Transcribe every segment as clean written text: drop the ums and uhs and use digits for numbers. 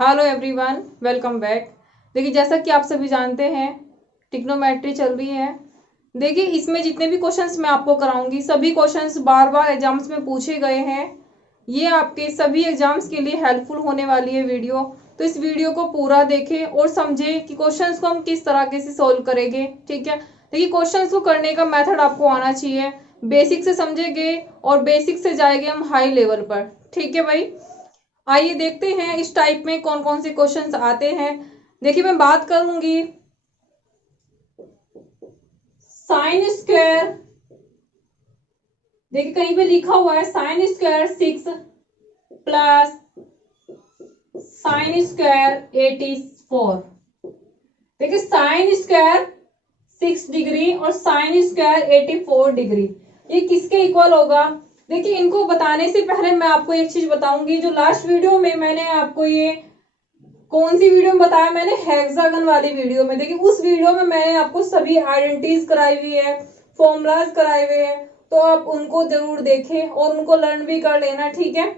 Hello everyone, welcome back. देखिए, जैसा कि आप सभी जानते हैं, ट्रिग्नोमेट्री चल रही है। देखिए, इसमें जितने भी क्वेश्चंस मैं आपको कराऊंगी, सभी क्वेश्चंस बार बार एग्जाम्स में पूछे गए हैं। ये आपके सभी एग्जाम्स के लिए हेल्पफुल होने वाली है वीडियो। तो इस वीडियो को पूरा देखें और समझें कि क्वेश्चंस को हम किस तरीके से सोल्व करेंगे। ठीक है, देखिए, क्वेश्चंस को करने का मेथड आपको आना चाहिए। बेसिक से समझेंगे और बेसिक से जाएंगे हम हाई लेवल पर। ठीक है भाई, आइए देखते हैं इस टाइप में कौन कौन से क्वेश्चंस आते हैं। देखिए, मैं बात करूंगी साइन स्क्वायर। देखिए, कहीं पे लिखा हुआ है sine square 6 plus sine square 84। देखिए, साइन स्क्वायर 6 डिग्री और साइन स्क्वायर 84 डिग्री, ये किसके इक्वल होगा? देखिए, इनको बताने से पहले मैं आपको एक चीज बताऊंगी। जो लास्ट वीडियो में मैंने आपको ये कौन सी वीडियो में बताया, मैंने हेक्सागन वाली वीडियो में। देखिए, उस वीडियो में मैंने आपको सभी आइडेंटिटीज कराई हुई है, फॉर्मूलाज कराए हुए हैं, तो आप उनको जरूर देखें और उनको लर्न भी कर लेना। ठीक है,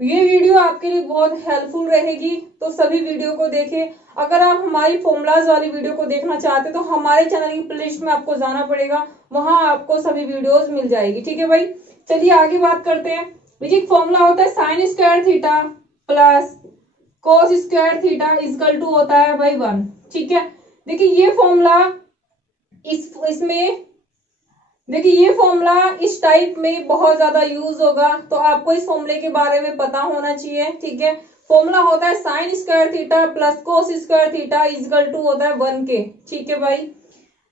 ये वीडियो आपके लिए बहुत हेल्पफुल रहेगी, तो सभी वीडियो को देखें। अगर आप हमारी फॉर्मूलाज वाली वीडियो को देखना चाहते तो हमारे चैनल की प्लेलिस्ट में आपको जाना पड़ेगा, वहां आपको सभी वीडियोस मिल जाएगी। ठीक है भाई, चलिए आगे बात करते हैं। देखिए, फॉर्मूला होता है sine square theta plus cos square theta is equal to होता है बाई 1। ठीक है, देखिए ये फॉर्मूला इसमें देखिए ये फॉर्मूला इस टाइप में बहुत ज्यादा यूज होगा, तो आपको इस फॉर्मूले के बारे में पता होना चाहिए। ठीक है, फॉर्मूला होता है sine square theta plus cos square theta is equal to होता है 1 के। ठीक है भाई,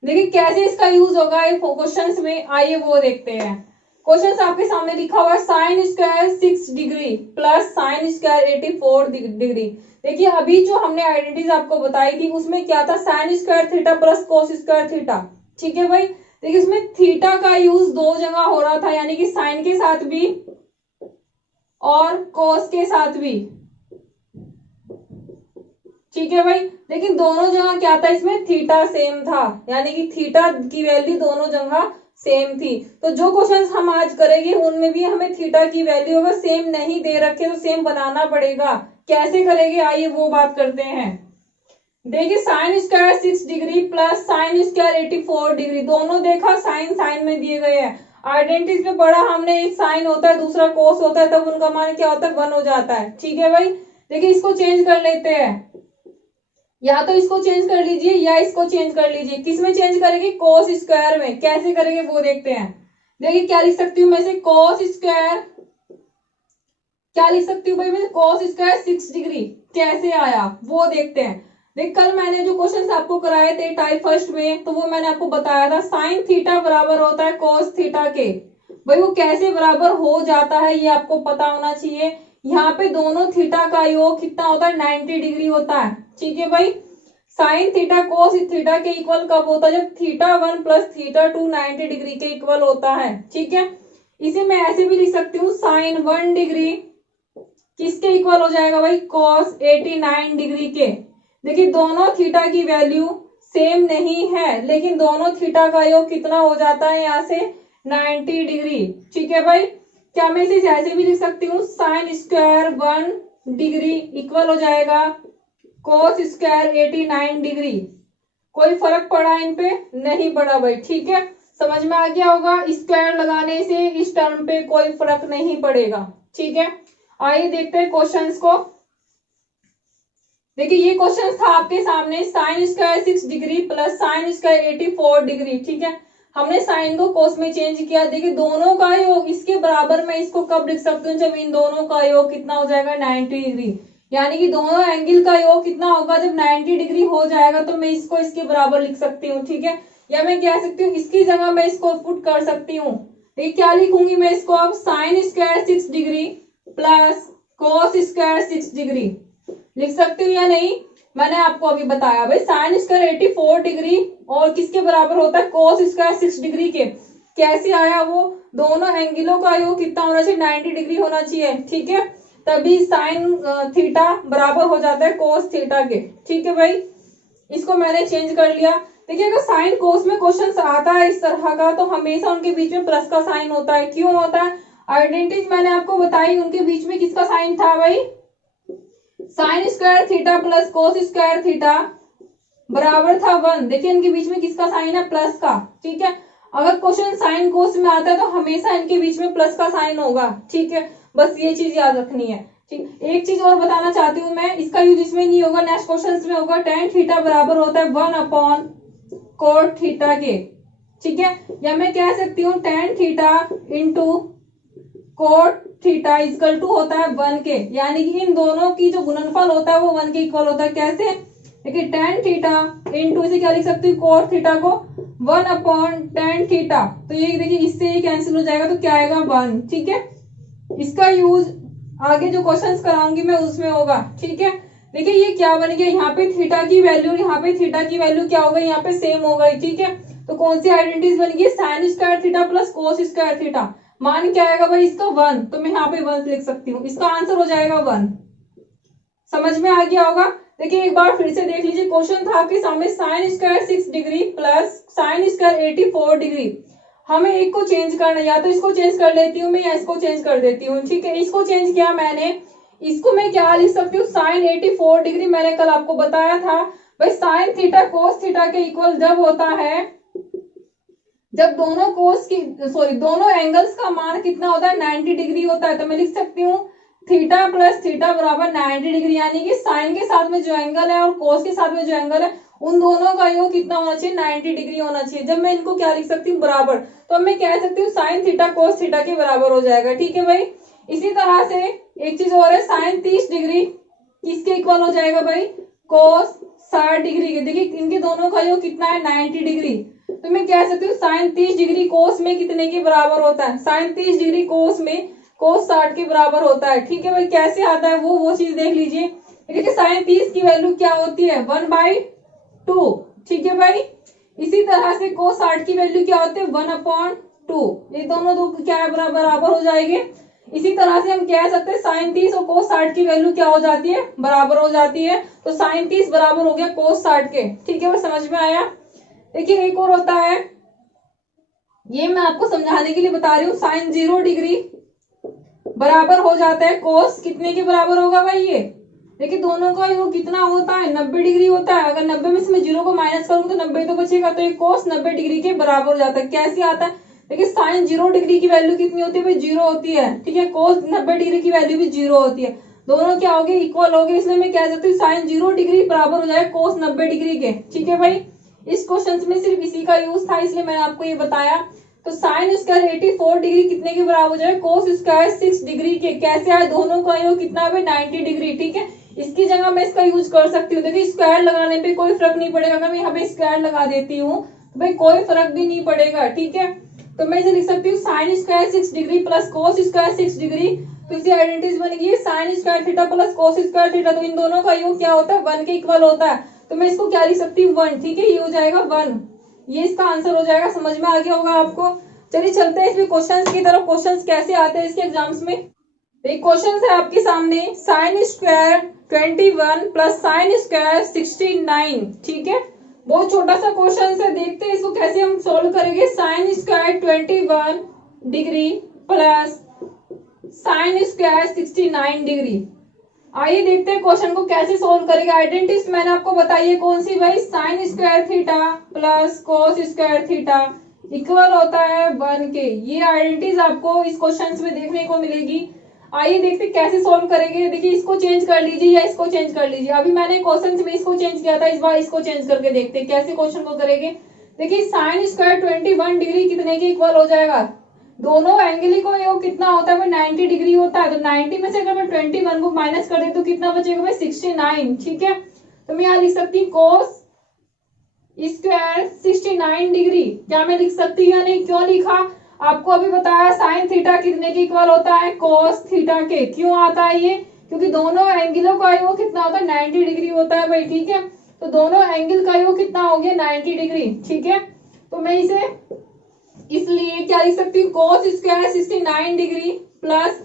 देखिए कैसे इसका यूज होगा क्वेश्चंस में, आइए वो देखते हैं। क्वेश्चन आपके सामने लिखा हुआ है sine square 6 degree plus sine square 84 degree. देखिए, अभी जो हमने आइडेंटिटीज आपको बताई थी उसमें क्या था, sign square theta plus cos square theta. ठीक है भाई, देखिए उसमें थीटा का यूज दो जगह हो रहा था, यानी कि साइन के साथ भी और कोस के साथ भी। ठीक है भाई, लेकिन दोनों जगह क्या था, इसमें थीटा सेम था, यानी कि थीटा की वैल्यू दोनों जगह सेम थी। तो जो क्वेश्चंस हम आज करेंगे उनमें भी हमें थीटा की वैल्यू अगर सेम नहीं दे रखे तो सेम बनाना पड़ेगा। कैसे करेंगे, आइए वो बात करते हैं। देखिए, sine square 6 degree plus sine square 84 degree, दोनों देखा साइन साइन में दिए गए हैं। आइडेंटिटीज में पढ़ा हमने, एक साइन होता है दूसरा कोस होता है, तब उनका मान क्या होता है 1 हो जाता है। ठीक है भाई, देखिए इसको चेंज कर लेते हैं, या तो इसको चेंज कर लीजिए या इसको चेंज कर लीजिए। किस में चेंज करेंगे, कोस स्क्वायर में। कैसे करेंगे वो देखते हैं। देखिए, क्या लिख सकती हूँ मैं, से कोस स्क्वायर, क्या लिख सकती हूँ भाई मैं, कोस स्क्वायर 6 डिग्री कैसे आया वो देखते हैं। देख, कल मैंने जो क्वेश्चन आपको कराए थे टाइप फर्स्ट में, तो वो मैंने आपको बताया था साइन थीटा बराबर होता है कोस थीटा के। भाई वो कैसे बराबर हो जाता है ये आपको पता होना चाहिए। यहाँ पे दोनों थीटा का योग कितना होता है, 90 डिग्री होता है। ठीक है भाई, साइन थीटा कोस थीटा के इक्वल कब होता है, जब थीटा 1 प्लस थीटा 2 90 डिग्री के इक्वल होता है। ठीक है, इसे मैं ऐसे भी लिख सकती हूँ, साइन 1 डिग्री किसके इक्वल हो जाएगा भाई, कोस 89 डिग्री के। देखिए, दोनों थीटा की वैल्यू सेम नहीं है, लेकिन दोनों थीटा का योग कितना हो जाता है यहाँ से, 90 डिग्री। ठीक है भाई, क्या मैं इसे ऐसे भी लिख सकती हूँ, साइन स्क्वायर 1 डिग्री इक्वल हो जाएगा कोस स्क्वायर 89 डिग्री। कोई फर्क पड़ा इन पे, नहीं पड़ा भाई। ठीक है, समझ में आ गया होगा, स्क्वायर लगाने से इस टर्म पे कोई फर्क नहीं पड़ेगा। ठीक है, आइए देखते हैं क्वेश्चंस को। देखिए, ये क्वेश्चन था आपके सामने, sine square 6 degree plus sine square 84 degree. ठीक है, हमने साइन को कोस में चेंज किया। देखिए, दोनों का योग इसके बराबर, मैं इसको कब लिख सकती हूँ, जब इन दोनों का योग कितना हो जाएगा, 90 डिग्री। यानी कि दोनों एंगल का योग कितना होगा, जब 90 डिग्री हो जाएगा तो मैं इसको इसके बराबर लिख सकती हूँ। ठीक है, या मैं कह सकती हूँ इसकी जगह मैं इसको पुट कर सकती हूँ। देखिए, क्या लिखूंगी मैं इसको, अब sine square 6 degree plus cos square 6 degree लिख सकती हूँ या नहीं, मैंने आपको अभी बताया भाई साइन स्क्वायर 84 डिग्री और किसके बराबर होता है, कोस स्क्वायर 6 डिग्री के। कैसे आया वो, दोनों एंगलों का योग कितना होना चाहिए, 90 डिग्री होना चाहिए। ठीक है, तभी साइन थीटा बराबर हो जाता है कोस थीटा के। ठीक है भाई, इसको मैंने चेंज कर लिया। देखिए, अगर साइन कोस में क्वेश्चन आता है इस तरह का, तो हमेशा उनके बीच में प्लस का साइन होता है। क्यों होता है, आइडेंटिटीज मैंने आपको बताई, उनके बीच में किसका साइन था भाई, sign square theta plus cos square theta बराबर था 1। देखिए इनके बीच में किसका साइन है, प्लस का। ठीक है, अगर क्वेश्चन साइन कोस में आता है तो हमेशा इनके बीच में प्लस का साइन होगा। ठीक है, बस ये चीज याद रखनी है। ठीक, एक चीज और बताना चाहती हूँ मैं, इसका यूज इसमें नहीं होगा, नेक्स्ट क्वेश्चन में होगा। टेन थीटा बराबर होता है 1 अपॉन कोट थीटा के। ठीक है, या मैं कह सकती हूँ tan theta into cot theta equal to होता है 1 के, यानी कि इन दोनों की जो गुणनफल होता है वो 1 के इक्वल होता है। कैसे, देखिए टेन थीटा इंटू इसे क्या लिख सकती हूँ, कोट थीटा को 1 अपॉन टेन थीटा, तो ये देखिए इससे ये कैंसिल हो जाएगा, तो क्या आएगा 1। ठीक है, इसका यूज आगे जो क्वेश्चंस कराऊंगी मैं उसमें होगा। ठीक है, देखिए ये क्या बन गया, यहाँ पे थीटा की वैल्यू और यहाँ पे थीटा की वैल्यू क्या हो गई, यहाँ पे सेम हो गई। ठीक है, तो कौन सी आइडेंटिटीज बन गई, sign square theta plus cos square theta. मान क्या आएगा भाई इसका 1, तो मैं यहाँ पे 1 लिख सकती हूँ, इसका आंसर हो जाएगा 1। समझ में आ गया होगा। देखिए एक बार फिर से देख लीजिए, क्वेश्चन था आपके सामने sine square 6 degree plus sine square 84 degree. हमें एक को चेंज करना, या तो इसको चेंज कर लेती हूँ मैं या इसको चेंज कर देती हूँ। ठीक है, इसको चेंज किया मैंने, इसको मैं क्या लिख सकती हूँ, साइन 84 डिग्री। मैंने कल आपको बताया था भाई साइन थीटा कोस थीटा के इक्वल जब होता है, जब दोनों कोस की दोनों एंगल्स का मान कितना होता है, 90 डिग्री होता है। तो मैं लिख सकती हूँ थीटा प्लस थीटा बराबर 90 डिग्री, यानी कि साइन के साथ में जो एंगल है और कोस के साथ में जो एंगल है उन दोनों का योग कितना होना चाहिए, 90 डिग्री होना चाहिए। जब मैं इनको क्या लिख सकती हूँ, बराबर, तो अब मैं कह सकती हूँ साइन थीटा कोस थीटा के बराबर हो जाएगा। ठीक है भाई, इसी तरह से एक चीज और है, साइन 30 डिग्री किसके इक्वल हो जाएगा भाई, कोस 60 डिग्री के। देखिए इनके दोनों का योग कितना है, 90 डिग्री। तो मैं कह सकती हूँ साइन 30 डिग्री कोस में कितने के बराबर होता है, साइन 30 डिग्री कोस में कोस 60 के बराबर होता है। ठीक है भाई, कैसे आता है वो चीज देख लीजिए। देखिए साइन 30 की वैल्यू क्या होती है, 1/2। ठीक है भाई, इसी तरह से कोस 60 की वैल्यू क्या होती है, 1/2। ये दोनों दो क्या है, बराबर हो जाएंगे। इसी तरह से हम कह सकते हैं साइन 30 और कोस 60 की वैल्यू क्या हो जाती है, बराबर हो जाती है। तो साइन 30 बराबर हो गया कोस 60 के। ठीक है, वो समझ में आया। देखिए एक और होता है, ये मैं आपको समझाने के लिए बता रही हूँ, साइन 0 डिग्री बराबर हो जाता है कोस कितने के बराबर होगा भाई, ये देखिए दोनों का योग कितना होता है, 90 डिग्री होता है। अगर 90 में से मैं 0 को माइनस करूंगी तो 90 तो बचेगा, तो ये कोस 90 डिग्री के बराबर हो जाता है। कैसे आता है, देखिए साइन 0 डिग्री की वैल्यू कितनी होती है भाई, 0 होती है। ठीक है, कोस 90 डिग्री की वैल्यू भी 0 होती है। दोनों क्या हो गए, इक्वल हो गए, इसलिए मैं कह सकती हूँ साइन 0 डिग्री बराबर हो जाए कोस 90 डिग्री के। ठीक है भाई, इस क्वेश्चन में सिर्फ इसी का यूज था, इसलिए मैंने आपको ये बताया। तो साइन स्क्वायर 84 डिग्री कितने के बराबर हो जाए, कोस स्क्वायर 6 डिग्री के। कैसे आए, दोनों का योग कितना है 90 डिग्री। ठीक है, इसकी जगह मैं इसका यूज कर सकती हूँ। देखिए स्क्वायर लगाने पे कोई फर्क नहीं पड़ेगा, अगर मैं यहाँ पे स्क्वायर लगा देती हूँ तो भाई कोई फर्क भी नहीं पड़ेगा। ठीक है, तो मैं इसे लिख सकती हूँ sine square 6 degree plus cos square 6 degree. तो इसी आइडेंटिटीज बनेगी sign square theta plus cos square theta. तो इन दोनों का योग क्या होता है, 1 के इक्वल होता है। तो मैं इसको क्या लिख सकती हूँ, 1। ठीक है, ये हो जाएगा 1, ये इसका आंसर हो जाएगा। समझ में आ गया होगा आपको। चलिए चलते हैं इसमें क्वेश्चंस की तरफ। क्वेश्चंस कैसे आते हैं इसके एग्जाम्स में। एक क्वेश्चन है आपके सामने, sine square 21 plus sine square 69। ठीक है, बहुत छोटा सा क्वेश्चन है, देखते हैं इसको कैसे हम सोल्व करेंगे। Sine square 21 degree plus sine square 69 degree. आइए देखते हैं क्वेश्चन को कैसे सोल्व करेंगे। आइडेंटिटीज मैंने आपको बताई है कौन सी भाई, sign square theta plus cos square theta equal होता है 1 के। ये आइडेंटिटीज आपको इस क्वेश्चन में देखने को मिलेगी। आइए देखते कैसे सोल्व करेंगे। देखिए इसको चेंज कर लीजिए या इसको चेंज कर लीजिए। अभी मैंने क्वेश्चन में इसको चेंज किया था, इस बार इसको चेंज करके देखते हैं कैसे क्वेश्चन को करेंगे। देखिए साइन स्क्वायर 21 डिग्री कितने के इक्वल हो जाएगा, दोनों एंगल को योग कितना होता है, 90 डिग्री होता है। तो 90 में से अगर मैं 21 को माइनस कर दे तो कितना बचेगा भाई, 69। ठीक है, तो मैं यहाँ लिख सकती हूँ कोस स्क्वायर 69 डिग्री। क्या मैं लिख सकती हूँ या नहीं, क्यों लिखा, आपको अभी बताया साइन थीटा कितने के इक्वल होता है, कोस थीटा के। क्यों आता है ये, क्योंकि दोनों एंगलों का योग कितना होता है, 90 डिग्री होता है भाई। ठीक है, तो दोनों एंगल का योग कितना हो गया, 90 डिग्री। ठीक है, तो मैं इसे इसलिए क्या लिख सकती हूँ, cos square 69 degree plus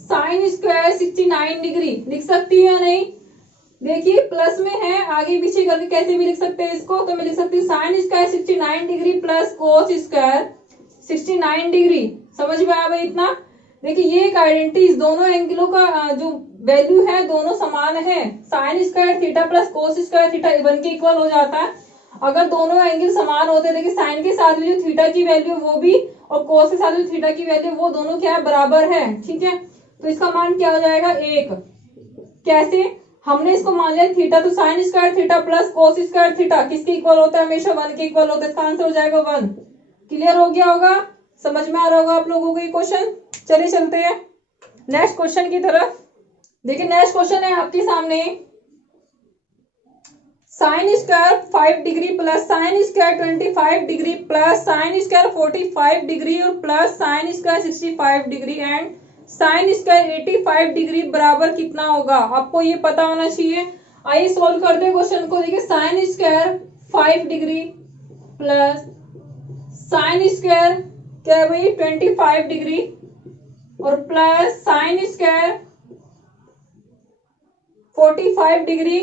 sine square 69 degree लिख सकती है या नहीं। देखिए प्लस में है, आगे पीछे करके कैसे भी लिख सकते हैं इसको। तो मैं लिख सकती हूँ sine square 69 degree plus cos square 69 degree. समझ में आया भाई इतना। देखिए ये एक आइडेंटिटी, दोनों एंगलों का जो वैल्यू है दोनों समान है। Sine square theta plus cos square theta 1 के इक्वल हो जाता है अगर दोनों एंगल समान होते हैं। देखिए साइन के साथ में जो थीटा की वैल्यू वो भी, और कोस के साथ जो थीटा की वैल्यू वो दोनों क्या है, बराबर है। ठीक है, तो इसका मान क्या हो जाएगा 1। कैसे, हमने इसको मान लिया थीटा, तो sign square theta plus cos square theta किसके इक्वल होता है, हमेशा 1 के इक्वल होता है। इसका आंसर हो जाएगा 1। क्लियर हो गया होगा, समझ में आ रहा होगा आप लोगों को ये क्वेश्चन। चलिए चलते हैं नेक्स्ट क्वेश्चन की तरफ। देखिए नेक्स्ट क्वेश्चन है आपके सामने, sine square 5 degree plus sine square 25 degree plus sine square 45 degree और plus sine square 65 degree and sine square 85 degree बराबर कितना होगा, आपको ये पता होना चाहिए। आइए सोल्व करते हैं क्वेश्चन को। देखिए sign square 5 degree plus sine square क्या है भाई 25 डिग्री और plus sine square 45 degree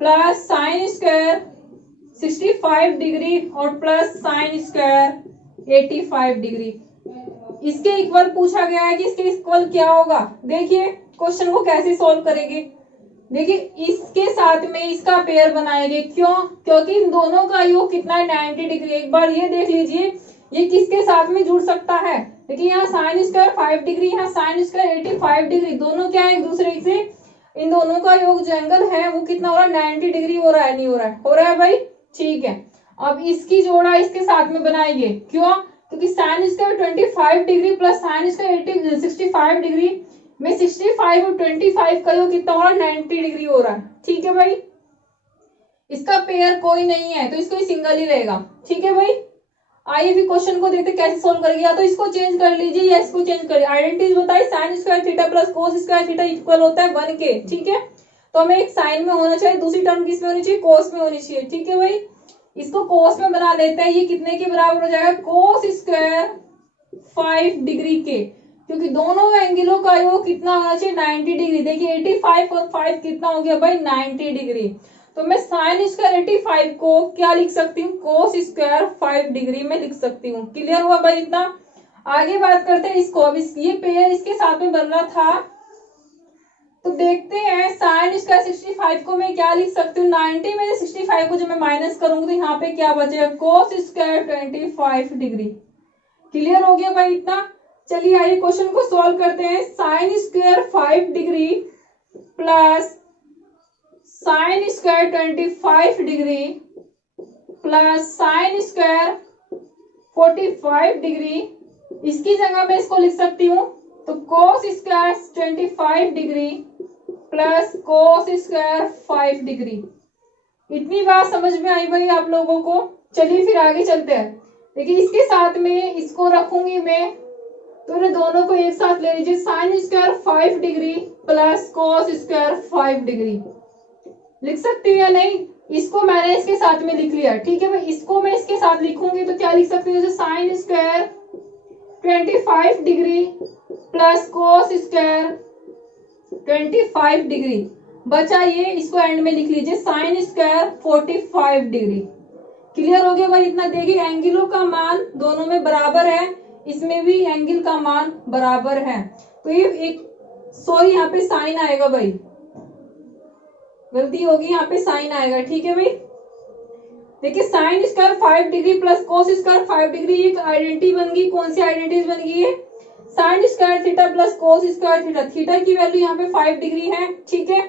plus sine square 65 degree और प्लस साइन स्क्वायर 85 डिग्री। इसके इक्वल पूछा गया है कि इसके इक्वल क्या होगा। देखिए क्वेश्चन को कैसे सॉल्व करेंगे। देखिए इसके साथ में इसका पेयर बनाएंगे, क्यों, क्योंकि इन दोनों का योग कितना है 90 डिग्री। एक बार ये देख लीजिए ये किसके साथ में जुड़ सकता है। देखिए यहाँ साइन स्क्वायर 5 डिग्री, यहाँ साइन स्क्वायर 85 डिग्री, दोनों क्या है एक दूसरे से, इन दोनों का योग जो एंगल है वो कितना हो रहा है 90 डिग्री हो रहा है, नहीं हो रहा है, हो रहा है भाई। ठीक है, अब इसकी जोड़ा इसके साथ में बनाएंगे, क्यों, क्योंकि sign square 25 degree plus sine square 65 degree में 65 और 25 का योग कितना हो रहा है 90 डिग्री हो रहा है। ठीक है भाई, इसका पेयर कोई नहीं है तो इसको ही सिंगल ही रहेगा। ठीक है भाई, आइए फिर क्वेश्चन को देखते कैसे सोल्व करेंगे। या तो इसको चेंज कर लीजिए या इसको चेंज करिए। आइडेंटिटीज बताइए, sign square theta plus cos square theta equal होता है 1 के। ठीक है, तो हमें एक साइन में होना चाहिए, दूसरी टर्म किस में होनी चाहिए, कोस में होनी चाहिए। ठीक है भाई, इसको कोस में बना लेते हैं। ये कितने के बराबर हो जाएगा, कोस स्क्वायर 5 डिग्री के, क्योंकि दोनों एंगलों का योग कितना होना चाहिए 90 डिग्री। देखिए 85 और 5 कितना हो गया भाई 90 डिग्री। तो मैं साइन स्क्वायर 85 को क्या लिख सकती हूँ, कोस स्क्वायर 5 डिग्री में लिख सकती हूँ। क्लियर हुआ भाई इतना। आगे बात करते हैं इसको। अब ये पेयर इसके साथ में बन रहा था, तो देखते हैं साइन स्क्वायर 65 को मैं क्या लिख सकती हूँ, 90 में से 65 को जब मैं माइनस करूंगी तो यहाँ पे क्या बचेगा, कोस स्क्वायर 25 डिग्री। क्लियर हो गया भाई इतना। चलिए आइए क्वेश्चन को सॉल्व करते हैं। Sign square 5 degree plus sine square 25 degree plus sine square 45 degree, इसकी जगह मैं इसको लिख सकती हूँ तो cos square 25 degree plus cos square 5 degree. इतनी बात समझ में आई भाई आप लोगों को। चलिए फिर आगे चलते हैं। देखिए इसके साथ में इसको रखूंगी मैं, तो इन्हें दोनों को एक साथ ले लीजिए। Sign square 5 degree plus cos square 5 degree लिख सकती हूँ या नहीं, इसको मैंने इसके साथ में लिख लिया। ठीक है भाई, इसको मैं इसके साथ लिखूंगी तो क्या लिख सकती हूँ, जैसे sign square 25 degree plus cos square 25 degree, बचा ये, इसको एंड में लिख लीजिए साइन स्क्वायर 45 डिग्री। क्लियर हो गया भाई इतना। देखिए एंगलों का मान दोनों में बराबर है, इसमें भी एंगल का मान बराबर है, तो ये एक सॉरी यहाँ पे साइन आएगा भाई, गलती होगी, यहाँ पे साइन आएगा। ठीक है भाई, देखिए sign square 5 degree plus cos square 5 degree एक आइडेंटिटी बन गई। कौन सी आइडेंटिटी बन गई है, sine square theta plus cos square theta. Theta की वैल्यू यहाँ पे 5 डिग्री है। ठीक है,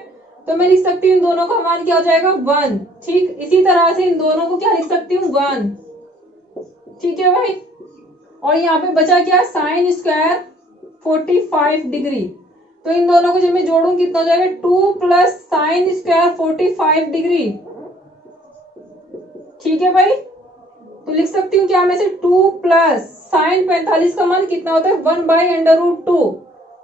तो मैं लिख सकती हूँ इन दोनों का मान क्या हो जाएगा 1। ठीक, इसी तरह से इन दोनों को क्या लिख सकती हूँ 1। ठीक है भाई, और यहाँ पे बचा क्या, साइन स्क्वायर 45 डिग्री, तो इन दोनों को जब मैं जोड़ूं कितना हो जाएगा 2 प्लस साइन स्क्वायर 45 डिग्री। ठीक है भाई, तो लिख सकती हूँ क्या मैं से 2 प्लस साइन 45 का मान कितना होता है 1/√2,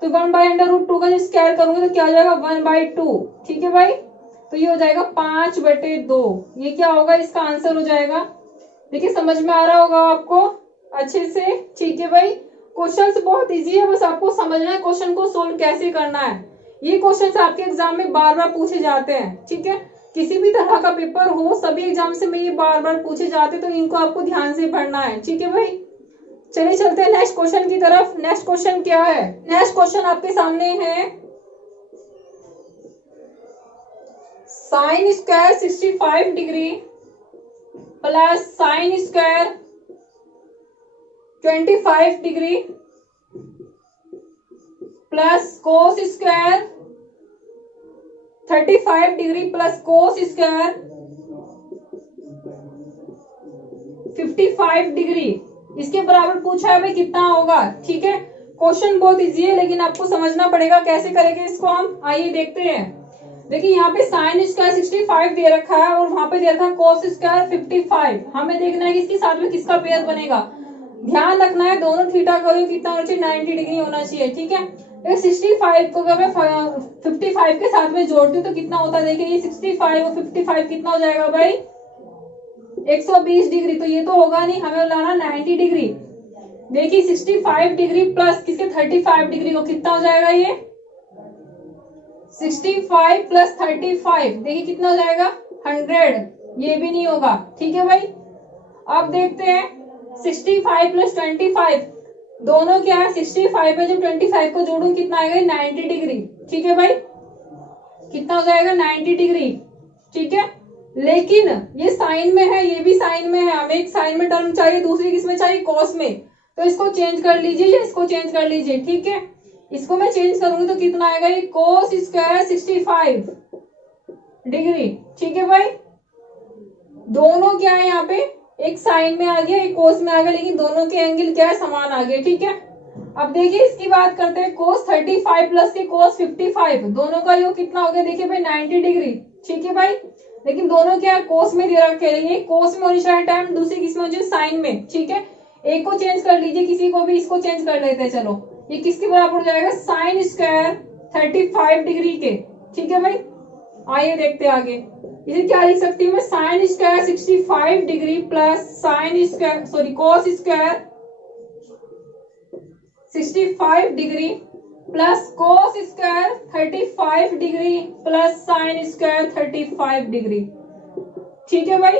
तो 1/√2 का जब स्क्वायर करूंगी तो क्या हो जाएगा 1/2। ठीक है भाई, तो ये हो जाएगा 5/2, ये क्या होगा, इसका आंसर हो जाएगा। देखिए समझ में आ रहा होगा आपको अच्छे से। ठीक है भाई, क्वेश्चन बहुत इजी है, बस आपको समझना है क्वेश्चन को सोल्व कैसे करना है। ये क्वेश्चन आपके एग्जाम में बार बार पूछे जाते हैं। ठीक है, किसी भी तरह का पेपर हो, सभी एग्जाम से में ये बार बार पूछे जाते हैं, तो इनको आपको ध्यान से पढ़ना है। ठीक है भाई, चलिए चलते हैं नेक्स्ट क्वेश्चन की तरफ। नेक्स्ट क्वेश्चन क्या है? नेक्स्ट क्वेश्चन आपके सामने है sine square 65 degree plus sine square 25 degree plus cos square 35 degree plus cos square 55 degree, इसके बराबर पूछा है भाई कितना होगा। ठीक है, क्वेश्चन बहुत इजी है लेकिन आपको समझना पड़ेगा कैसे करेंगे इसको हम। आइए देखते हैं। देखिए यहाँ पे साइन स्क्वायर 65 दे रखा है और वहां पे दे रखा है कोस स्क्वायर 55। हमें देखना है कि इसके साथ में किसका पेयर बनेगा। ध्यान रखना है दोनों थीटा का वैल्यू कितना होना चाहिए, 90 डिग्री होना चाहिए। ठीक है, 65 को अगर मैं 55 के साथ में जोड़ती हूँ तो कितना होता है। देखिए ये 65 और 55 कितना हो जाएगा भाई, 120 डिग्री। तो ये तो होगा नहीं, हमें लाना 90 डिग्री। देखिए 65 डिग्री प्लस किसके 35 डिग्री को कितना हो जाएगा, ये 65 प्लस 35 देखिए कितना हो जाएगा 100। ये भी नहीं होगा। ठीक है भाई, अब देखते हैं 65 प्लस 25 दोनों क्या है, 65 में जब 25 को जोड़ूं कितना आएगा 90 डिग्री। ठीक है भाई, कितना हो जाएगा 90 डिग्री। ठीक है, लेकिन ये साइन में है, ये भी साइन में है, हमें एक साइन में टर्म चाहिए, दूसरी किसमें चाहिए, कॉस में। तो इसको चेंज कर लीजिए या इसको चेंज कर लीजिए। ठीक है, इसको मैं चेंज करूंगी तो कितना आएगा, ये कोस स्क्वायर 65 डिग्री। ठीक है भाई, दोनों क्या है यहाँ पे, एक साइन में आ गया एक कोस में आ गया, लेकिन दोनों के एंगल क्या है, समान आ गए। ठीक है, अब देखिए इसकी बात करते हैं, कोस 35 प्लस के कोस 55 दोनों का योग कितना हो गया, देखिए भाई 90 डिग्री। ठीक है भाई, लेकिन दोनों क्या है, कोस में दे रखे हैं, ये कोस में होनी चाहिए टाइम, दूसरी किस में होनी चाहिए, साइन में। ठीक है, एक को चेंज कर लीजिए, किसी को भी, इसको चेंज कर लेते हैं। चलो ये किसके बराबर हो जाएगा, साइन स्क्वायर 35 डिग्री के। ठीक है भाई, आइए देखते हैं आगे। इसे क्या लिख सकती हूँ मैं, sign square 65 degree plus sine square sorry cos square 65 degree plus cos square 35 degree plus sine square 35 degree. ठीक है भाई,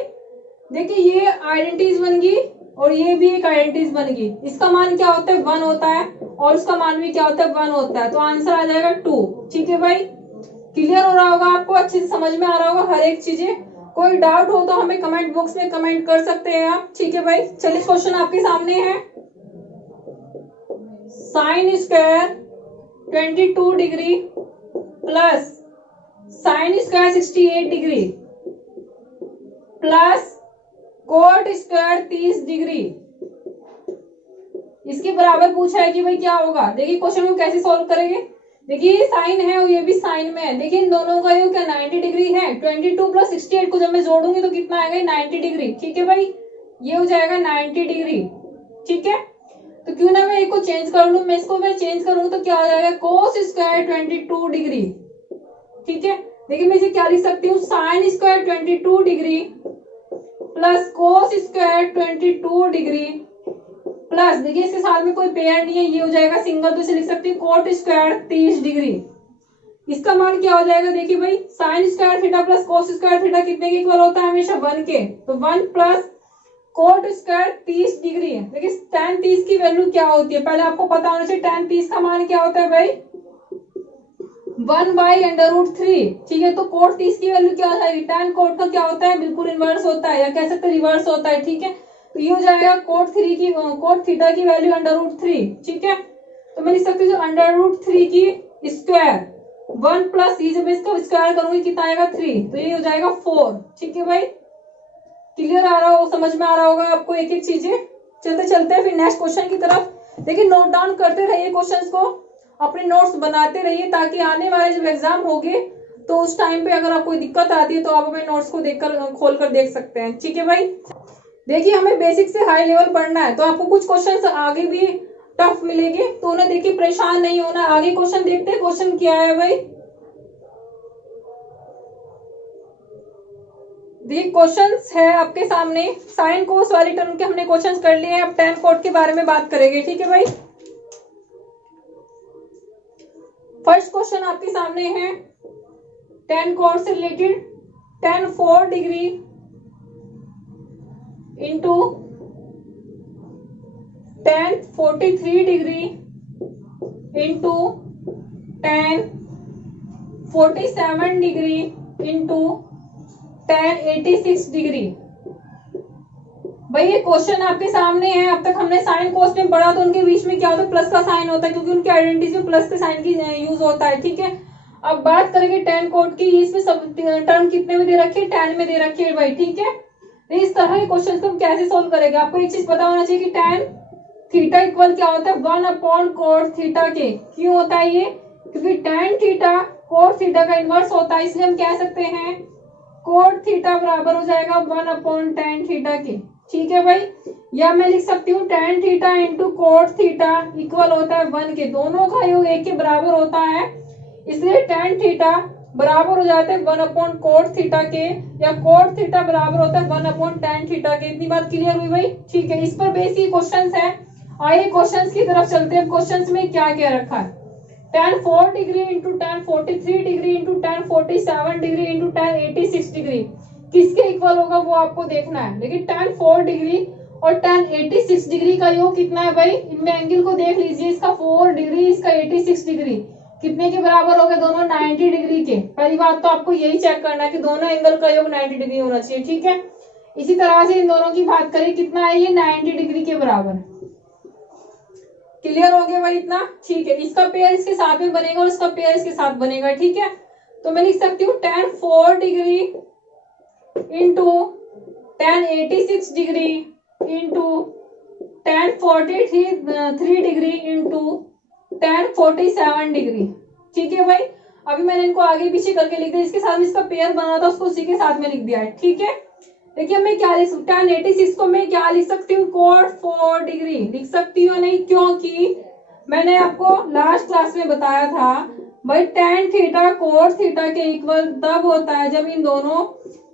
देखिए ये आइडेंटिटीज बन गई और ये भी एक आइडेंटिटीज बन गई। इसका मान क्या होता है, 1 होता है और उसका मान भी क्या होता है, 1 होता है। तो आंसर आ जाएगा 2। ठीक है भाई, क्लियर हो रहा होगा आपको, अच्छे से समझ में आ रहा होगा हर एक चीजें। कोई डाउट हो तो हमें कमेंट बॉक्स में कमेंट कर सकते हैं आप। ठीक है भाई, चलिए क्वेश्चन आपके सामने है, sine square 22 degree plus sine square 68 degree plus coat square 30 degree, इसके बराबर पूछा है कि भाई क्या होगा। देखिए क्वेश्चन को कैसे सॉल्व करेंगे। देखिए ये साइन है और ये भी साइन में है, देखिए इन दोनों का योग क्या 90 डिग्री है। 22 प्लस 68 को जब मैं जोड़ूंगी तो कितना आएगा, 90 डिग्री। ठीक है भाई, ये हो जाएगा 90 डिग्री। ठीक है, तो क्यों ना मैं एक को चेंज कर लूं, मैं इसको मैं चेंज करूंगा तो क्या हो जाएगा, कोस स्क्वायर 22 डिग्री। ठीक है, देखिए मैं इसे क्या लिख सकती हूँ, sine square 22 degree plus cos square 22 degree plus, देखिए इसके साथ में कोई पेयर नहीं है, ये हो जाएगा सिंगल, तो इसे लिख सकती हूँ कोट स्क्वायर 30 डिग्री। इसका मान क्या हो जाएगा, देखिए भाई sign square theta plus cos square theta कितने के इक्वल होता है, हमेशा 1 के। तो 1 प्लस कोट स्क्वायर 30 डिग्री है। देखिए tan 30 की वैल्यू क्या होती है, पहले आपको पता होना चाहिए tan 30 का मान क्या होता है भाई, 1/√3। ठीक है, तो कोट 30 की वैल्यू क्या हो जाएगी, tan कोट का क्या होता है, बिल्कुल इनवर्स होता है, या कह सकते रिवर्स होता है। ठीक है, तो ये हो जाएगा कोट थीटा की वैल्यू √3। ठीक है, तो मैं लिख सकती हूँ √3 की स्क्वायर 1 प्लस ये जब इसको स्क्वायर करूंगी कितना आएगा 3, तो ये हो जाएगा 4। ठीक है भाई, क्लियर आ रहा हो, समझ में आ रहा होगा आपको एक एक चीजें। चलते चलते हैं फिर नेक्स्ट क्वेश्चन की तरफ। देखिए नोट डाउन करते रहिए क्वेश्चंस को, अपने नोट्स बनाते रहिए, ताकि आने वाले जब एग्जाम होगे तो उस टाइम पे अगर आपको कोई दिक्कत आती है तो आप अपने नोट्स को देखकर खोल कर देख सकते हैं। ठीक है भाई, देखिए हमें बेसिक से हाई लेवल पढ़ना है, तो आपको कुछ क्वेश्चंस आगे भी टफ मिलेंगे, तो उन्हें देखिए परेशान नहीं होना। आगे क्वेश्चन देखते हैं, क्वेश्चन क्या है भाई। देखिए क्वेश्चंस है आपके सामने, साइन कोस वाली टर्म के हमने क्वेश्चंस कर लिए हैं, अब tan कोट के बारे में बात करेंगे। ठीक है भाई, फर्स्ट क्वेश्चन आपके सामने है tan कोट से related, tan 4 degree into tan 43 degree into tan 47 degree into tan 86 degree. भाई ये क्वेश्चन आपके सामने है। अब तक हमने साइन कोस में पढ़ा तो उनके बीच में क्या होता है, प्लस का साइन होता है, क्योंकि उनके आइडेंटिटी में प्लस के साइन की यूज होता है। ठीक है, अब बात करेंगे tan कोट की। इसमें सब टर्म कितने में दे रखी है, tan में दे रखी है भाई। ठीक है, तो इस तरह के क्वेश्चन को हम कैसे सोल्व करेंगे, आपको एक चीज पता होना चाहिए कि tan थीटा इक्वल क्या होता है, 1/cot थीटा के। क्यों होता है ये, क्योंकि tan थीटा cot थीटा का इनवर्स होता है, इसलिए हम कह सकते हैं cot थीटा बराबर हो जाएगा 1/tan थीटा के। ठीक है भाई, या मैं लिख सकती हूँ tan theta into cot theta equal होता है 1 के। दोनों का योग 1 के बराबर होता है, इसलिए tan थीटा बराबर हो जाते हैं 1/cot थीटा के, या cot थीटा बराबर होता है 1/tan थीटा के। इतनी बात क्लियर हुई भाई। ठीक है, इस पर बेसिक क्वेश्चंस है। आइए क्वेश्चंस की तरफ चलते हैं। क्वेश्चंस में क्या क्या रखा है, tan 4 degree into tan 43 degree into tan 47 degree into tan 86 degree किसके इक्वल होगा वो आपको देखना है। लेकिन tan 4 डिग्री और tan 86 डिग्री का योग कितना है भाई, इनमें एंगल को देख लीजिए। इसका 4 डिग्री, इसका 86 डिग्री कितने के बराबर हो गए, दोनों 90 डिग्री के। पहली बात तो आपको यही चेक करना है कि दोनों एंगल का योग 90 डिग्री होना चाहिए। ठीक है, इसी तरह से इन दोनों की बात करें, कितना है ये 90 डिग्री के बराबर। क्लियर हो गया भाई इतना। ठीक है, इसका पेयर इसके साथ में बनेगा और इसका पेयर इसके साथ बनेगा। ठीक है, तो मैं लिख सकती हूँ tan 4 degree into tan 86 degree into tan 43 degree into tan 47 degree. ठीक है भाई, अभी मैंने इनको आगे पीछे करके लिख दिया, इसके साथ इसका पेयर बना था उसको उसी के साथ में लिख दिया है। ठीक है, देखिए मैं क्या लिख सकती हूँ, tan 86 को मैं क्या लिख सकती हूँ, cot 4 डिग्री लिख सकती हूँ नहीं, क्योंकि मैंने आपको लास्ट क्लास में बताया था भाई tan थीटा cot थीटा के इक्वल तब होता है जब इन दोनों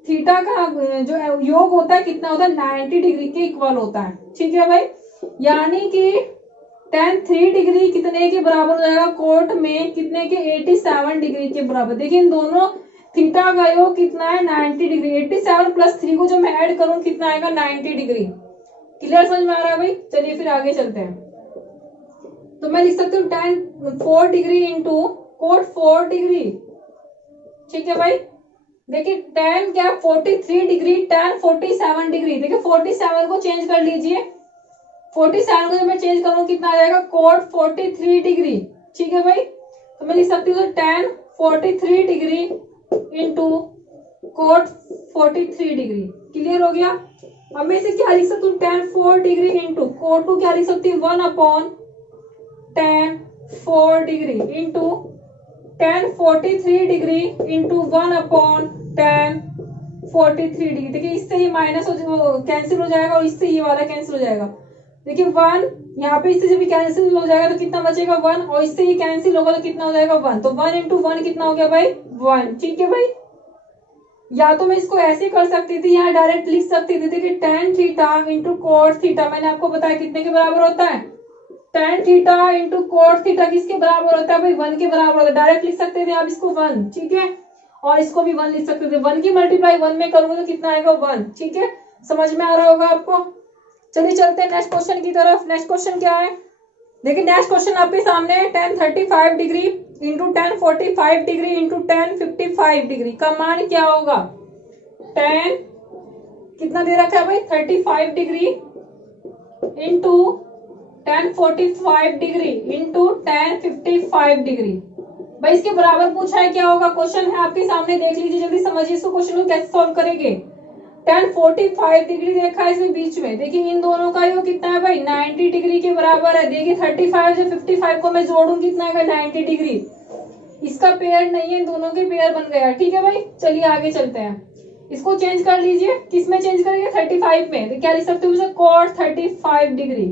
थीटा का जो योग होता है कितना होता है, 90 डिग्री के इक्वल होता है। ठीक है भाई, यानी कि tan 3 डिग्री कितने के बराबर हो जाएगा, कोट में कितने के 87 डिग्री के बराबर। देखिए इन दोनों थीटा का योग कितना है, 90 डिग्री। 87 प्लस 3 को जब मैं ऐड करूं कितना आएगा, 90 डिग्री। क्लियर समझ में आ रहा है भाई। चलिए फिर आगे चलते हैं। तो मैं लिख सकती हूँ tan 4 degree into cot 4 degree. ठीक है भाई, देखिए tan क्या 43 डिग्री tan 47 डिग्री। देखिए 47 को चेंज कर लीजिए, 47 को जब मैं चेंज करूँ कितना आ जाएगा, cot 43 डिग्री। ठीक है भाई, तो मैं लिख सकती हूँ tan 43 degree into cot 43 degree. Clear हो गया। अब मैं इसे क्या लिख सकती हूँ, tan 4 डिग्री इंटू cot को क्या लिख सकती हूँ, 1/tan 4 degree into tan 43 degree into 1/tan 43 degree. देखिए इससे ये माइनस कैंसिल हो जाएगा और इससे ये वाला कैंसिल हो जाएगा। देखिए 1 यहाँ पे इससे जब कैंसिल हो जाएगा तो कितना बचेगा 1, और इससे ये कैंसिल होगा तो कितना हो जाएगा 1। तो 1 इंटू 1 कितना हो गया भाई, 1। ठीक है भाई, या तो मैं इसको ऐसे कर सकती थी, यहाँ डायरेक्ट लिख सकती थी कि tan theta into cot theta, मैंने आपको बताया कितने के बराबर होता है, tan theta into cot theta किसके बराबर होता है भाई, 1 के बराबर होता है। डायरेक्ट लिख सकते थे आप इसको 1। ठीक है, और इसको भी 1 लिख सकते थे। 1 की मल्टीप्लाई 1 में करूंगा तो कितना आएगा 1। ठीक है, समझ में आ रहा होगा आपको। चलिए चलते हैं नेक्स्ट क्वेश्चन की तरफ। नेक्स्ट क्वेश्चन क्या है, देखिए नेक्स्ट क्वेश्चन आपके सामने है, tan 35 degree into tan 45 degree into tan 55 degree का मान क्या होगा। tan कितना दे रखा है भाई, 35 degree into tan 45 degree into tan 55 degree. भाई इसके बराबर पूछा है, क्या होगा। क्वेश्चन है आपके सामने, देख लीजिए जल्दी समझिए इसको, क्वेश्चन को कैसे सॉल्व करेंगे। tan 45 डिग्री देखा है इसमें बीच में, देखिए इन दोनों का योग कितना है भाई, 90 डिग्री के बराबर है। देखिए 35 जब 55 को मैं जोड़ूं कितना आएगा, 90 डिग्री। इसका पेयर नहीं है, इन दोनों के पेयर बन गया। ठीक है भाई, चलिए आगे चलते हैं। इसको चेंज कर लीजिए, किस में चेंज करेंगे, 35 में। तो क्या लिख सकते हो, cot 35 डिग्री।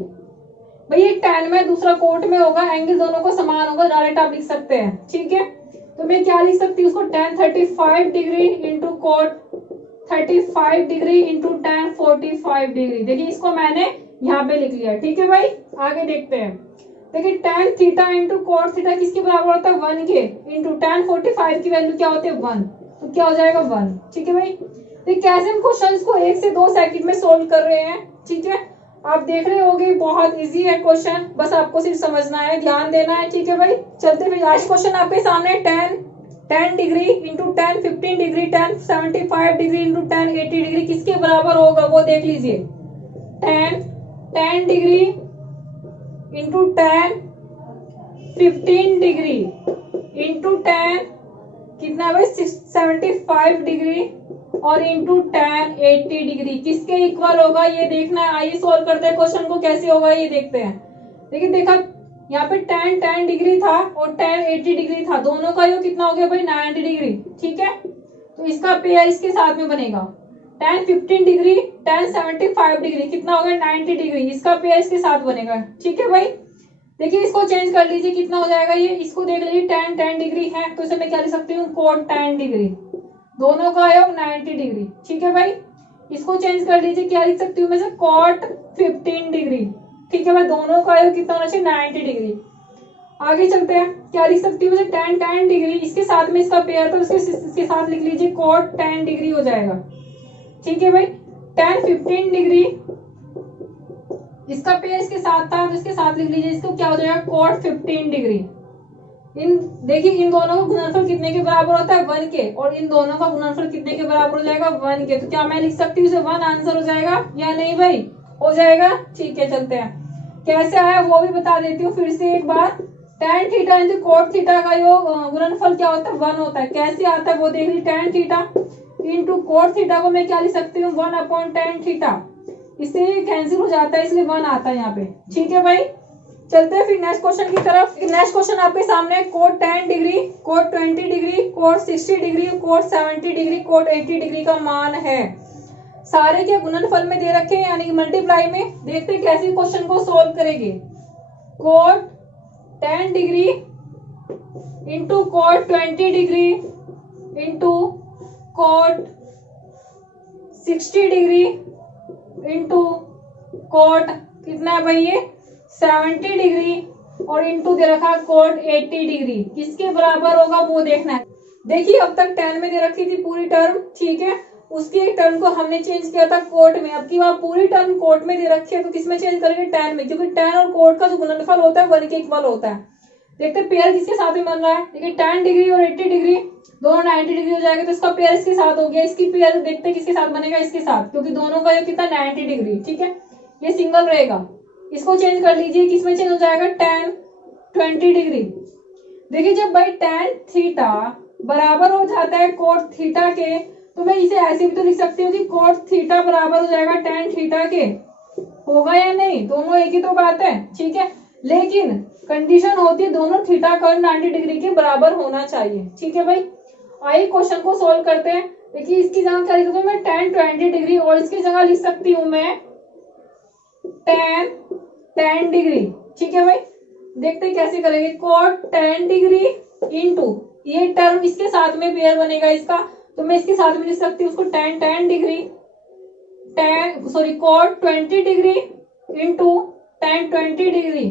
भाई ये tan में, दूसरा कोट में होगा, एंगल दोनों को समान होगा, डायरेक्ट आप लिख सकते हैं। ठीक है, तो मैं क्या लिख सकती हूँ उसको, tan 35 degree into cot 35 degree into tan 45 degree. देखिए इसको मैंने यहाँ पे लिख लिया। ठीक है भाई, आगे देखते हैं। देखिए tan theta into cot theta किसके बराबर होता है, 1 के, इंटू tan 45 की वैल्यू क्या होती है 1, तो क्या हो जाएगा 1। ठीक है भाई, देखिए कैसे हम क्वेश्चन को 1 से 2 सेकंड में सोल्व कर रहे हैं। ठीक है, आप देख रहे होगे बहुत इजी है क्वेश्चन, बस आपको सिर्फ समझना है, ध्यान देना है। ठीक है भाई, चलते फिर आज क्वेश्चन आपके सामने 10 degree into 10 15 degree 10 75 degree into 10 80 degree किसके बराबर होगा वो देख लीजिए। 10 डिग्री इंटू 10 15 डिग्री इंटू 10 कितना है भाई 75 डिग्री और इंटू 10 80 डिग्री किसके इक्वल होगा ये देखना है। आइए सोल्व करते हैं क्वेश्चन को, कैसे होगा ये देखते हैं। देखिए देखा यहाँ पे 10 डिग्री था और 10 80 डिग्री था, दोनों का योग कितना हो गया भाई 90 डिग्री। ठीक है, तो इसका पेयर इसके साथ में बनेगा। 10 15 डिग्री 10 75 डिग्री कितना हो गया 90 डिग्री, इसका पेयर इसके साथ बनेगा। ठीक है भाई, देखिए इसको चेंज कर लीजिए, कितना हो जाएगा ये, इसको देख लीजिए 10 डिग्री है तो इसे मैं क्या लिख सकती हूँ कोट 10 डिग्री, दोनों का योग 90 डिग्री। ठीक है भाई, इसको चेंज कर लीजिए, क्या लिख सकती हूँ मैं कोट 15 डिग्री। ठीक है भाई, दोनों का योग कितना होना चाहिए 90 डिग्री। आगे चलते हैं, क्या लिख सकती हूँ 10 डिग्री, इसके साथ में इसका पेयर तो इसके साथ लिख लीजिए कोट 10 डिग्री हो जाएगा। ठीक है भाई, 10 15 डिग्री इसका पेयर इसके साथ था तो इसके साथ लिख लीजिए, इसको क्या हो जाएगा कोट 15 डिग्री। देखिए इन दोनों का गुणनफल कितने के बराबर होता है 1 के, और इन दोनों का गुणनफल कितने के बराबर हो जाएगा 1 के, तो क्या मैं लिख सकती हूँ इसे 1 आंसर हो जाएगा या नहीं भाई, हो जाएगा। ठीक है, चलते हैं कैसे आया वो भी बता देती हूँ फिर से एक बार। tan theta into cot theta का योग गुणनफल क्या होता है 1 होता है, कैसे आता है वो देख ली। tan theta into cot theta को मैं क्या लिख सकती हूँ 1/tan थीटा, इससे कैंसिल हो जाता है इसलिए 1 आता है यहाँ पे। ठीक है भाई, चलते हैं फिर नेक्स्ट क्वेश्चन की तरफ। नेक्स्ट क्वेश्चन आपके सामने cot 10 degree cot 20 degree cot 60 degree cot 70 degree cot 80 degree का मान है। सारे के गुणनफल में दे रखे हैं यानी कि मल्टीप्लाई में। देखते हैं कैसे क्वेश्चन को सोल्व करेंगे। Cot 10 degree into cot 20 degree into cot 60 degree into cot कितना है भाई ये 70 डिग्री और इंटू दे रखा कोट 80 डिग्री किसके बराबर होगा वो देखना है। देखिए अब तक 10 में दे रखी थी पूरी टर्म, ठीक है, उसकी एक टर्म को हमने चेंज किया था कोट में, अब की वहां पूरी टर्म कोट में दे रखी है तो किसमें चेंज करेंगे 10 में, क्योंकि 10 और कोट का जो गुणनफल होता है 1 के इक्वल होता है। देखते हैं पेयर किसके साथ में बन रहा है। देखिए 10 डिग्री और 80 डिग्री दोनों 90 डिग्री हो जाएगा तो इसका पेयर इसके साथ हो गया। इसकी पेयर देखते हैं किसके साथ बनेगा, इसके साथ, क्योंकि दोनों का ये कितना 90 डिग्री। ठीक है, ये सिंगल रहेगा, इसको चेंज कर लीजिए, किसमें चेंज हो जाएगा 10 20 डिग्री। देखिए जब भाई tan थीटा बराबर हो जाता है कोट थीटा के तो मैं इसे ऐसे भी तो लिख सकती हूँ कि कोट थीटा बराबर हो जाएगा tan थीटा के, होगा या नहीं, दोनों एक ही तो बात है। ठीक है, लेकिन कंडीशन होती है दोनों थीटा का 90 डिग्री के बराबर होना चाहिए। ठीक है भाई, आइए क्वेश्चन को सोल्व करते हैं। देखिए इसकी जगह क्या लिख सकती हूँ मैं tan 20 डिग्री और इसकी जगह लिख सकती हूँ मैं tan डिग्री। ठीक है भाई, देखते हैं कैसे करेंगे। कोट 10 डिग्री इंटू ये टर्म इसके साथ में पेयर बनेगा इसका, तो मैं इसके साथ में लिख सकती हूँ उसको tan degree cot 20 degree into tan 20 degree,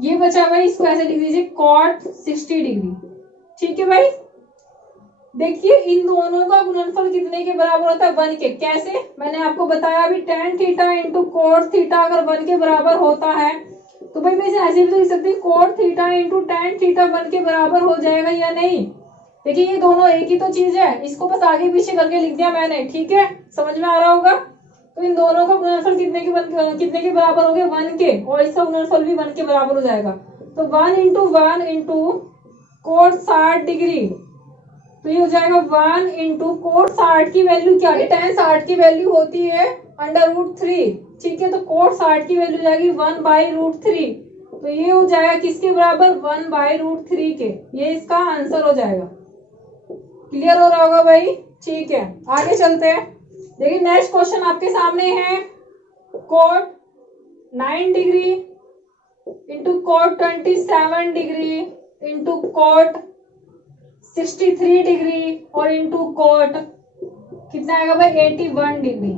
ये बचा भाई, इसको ऐसे लिख दीजिए कोट 60 डिग्री। ठीक है भाई, देखिए इन दोनों का गुणनफल कितने के बराबर होता है 1 के। कैसे, मैंने आपको बताया अभी tan theta into cot theta अगर 1 के बराबर होता है तो भाई मैं इसे ऐसे भी तो लिख सकती हूँ cot theta into tan theta 1 के बराबर हो जाएगा या नहीं। देखिए ये दोनों एक ही तो चीज है, इसको बस आगे पीछे करके लिख दिया मैंने। ठीक है, समझ में आ रहा होगा। तो इन दोनों का गुणनफल कितने के बराबर हो गए 1 के, और इसका गुणनफल भी 1 के बराबर हो जाएगा। तो 1 इंटू कोट 60 डिग्री, तो ये हो जाएगा 1 इंटू कोट 60 की वैल्यू क्या है, tan 60 की वैल्यू होती है √3। ठीक है, तो कोट 60 की वैल्यू जाएगी 1/√3, तो ये हो जाएगा किसके बराबर 1/√3 के, ये इसका आंसर हो जाएगा। क्लियर हो रहा होगा भाई। ठीक है, आगे चलते हैं। देखिए नेक्स्ट क्वेश्चन आपके सामने है cot 9 degree into cot 27 degree into cot 63 degree और इंटू कोट कितना आएगा भाई 81 डिग्री।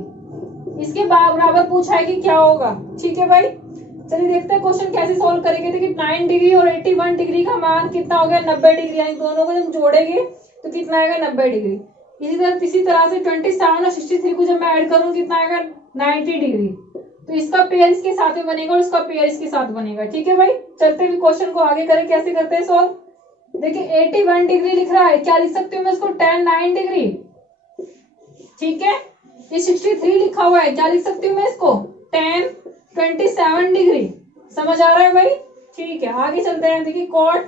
इसके बराबर पूछा है कि क्या होगा। ठीक है भाई, चलिए देखते हैं क्वेश्चन कैसे सोल्व करेंगे। देखिए 9 डिग्री और 81 डिग्री का मान कितना हो गया 90 डिग्री, यानी दोनों को जब जोड़ेंगे तो कितना आएगा 90 डिग्री। इसी तरह से 27 और 63 को जब मैं ऐड करूँ कितना आएगा 90 डिग्री। तो इसका पेयर इसके साथ में बनेगा और इसका पेयर इसके साथ बनेगा। ठीक है भाई, चलते हुए क्वेश्चन को आगे करें, कैसे करते हैं सॉल्व। देखिए 81 डिग्री लिख रहा है, क्या लिख सकती हूँ मैं इसको, tan 9 डिग्री। ठीक है, ये 63 लिखा हुआ है, क्या लिख सकती हूँ मैं इसको, tan 27 डिग्री। समझ आ रहा है भाई। ठीक है, आगे चलते हैं। देखिए cot